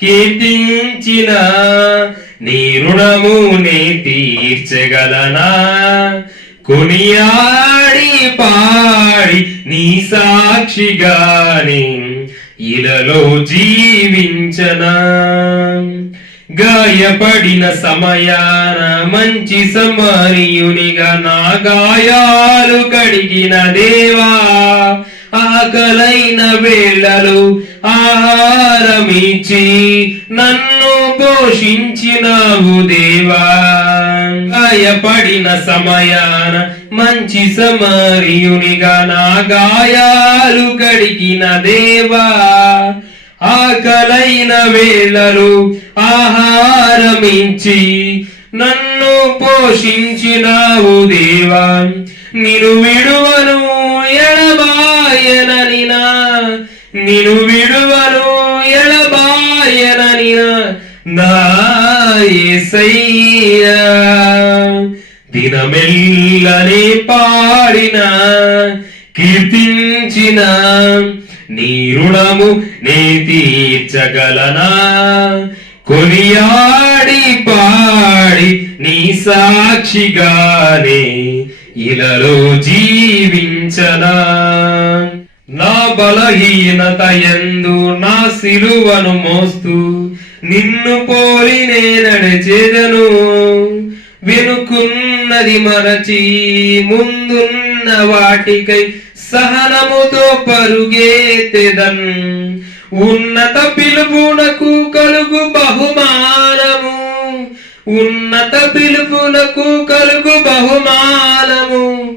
కీర్తించిన నీ రుణమునే తీర్చగలనా? కొనియాడి పాడి నీ సాక్షిగాని ఇలలో జీవించనా? గాయపడిన సమయాన మంచి సమరియునిగా నా గాయాలు కడిగిన దేవా ఆకలైన వేళలు ఆహారమిచ్చి నన్ను పోషించినావు దేవా. గాయపడిన సమయాన మంచి సమరియునిగా నా గాయాలు కడిగిన దేవా. ఆకలైన వేళలు ఆహారమించి నన్ను పోషించినావు దేవా. నిను విడువను ఎడ నా నిను విడువను ఎడబాయనని నా యేసయ్యా దినమెల్లనే పాడిన కీర్తించిన నీ రుణము నే తీర్చగలనా? కొనియాడి పాడి నీ సాక్షిగానే ఇలలో జీవి నా బలహీనత ఎందు నా సిలువను మోస్తూ నిన్ను పోలి నేనడచేదను వెనుకున్నది మరచి ముందున్న వాటికై సహనముతో పరుగేతెదన్. ఉన్నత పిలుపునకు కలుగు బహుమానము. ఉన్నత పిలుపునకు కలుగు బహుమానము.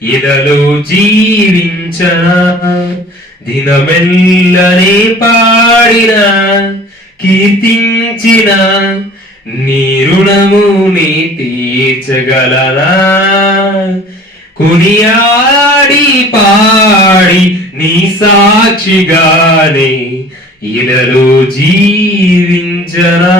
ఇలలో జీవించ దినమెల్లనే పాడిన కీర్తించిన నీ రుణము నీ తీర్చగలరా కొనియాడి పాడి నీ సాక్షిగానే ఇలలో జీవించరా